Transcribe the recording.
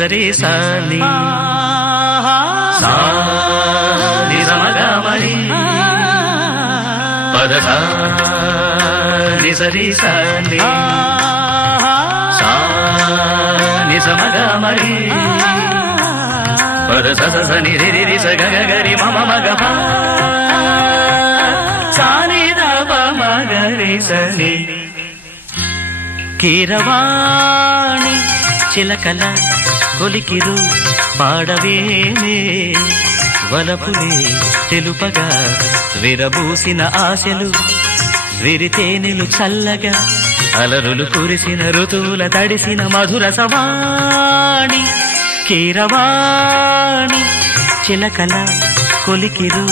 సరి సాని సాని సమగమరి పద సాని సరి సాని సాని సమగమరి పద సని రి రి స గ గరి మమ మగ సాని దప మగరి సని కీరవాణి చిలకల కొలికిరు పాడవేమే వలపులే తెలుపగా విరబూసిన ఆశలు విరితేనెలు చల్లగా అలరులు కురిసిన ఋతువుల తడిసిన మధుర సవాణి కీరవాణి చిలకల కొలికిరు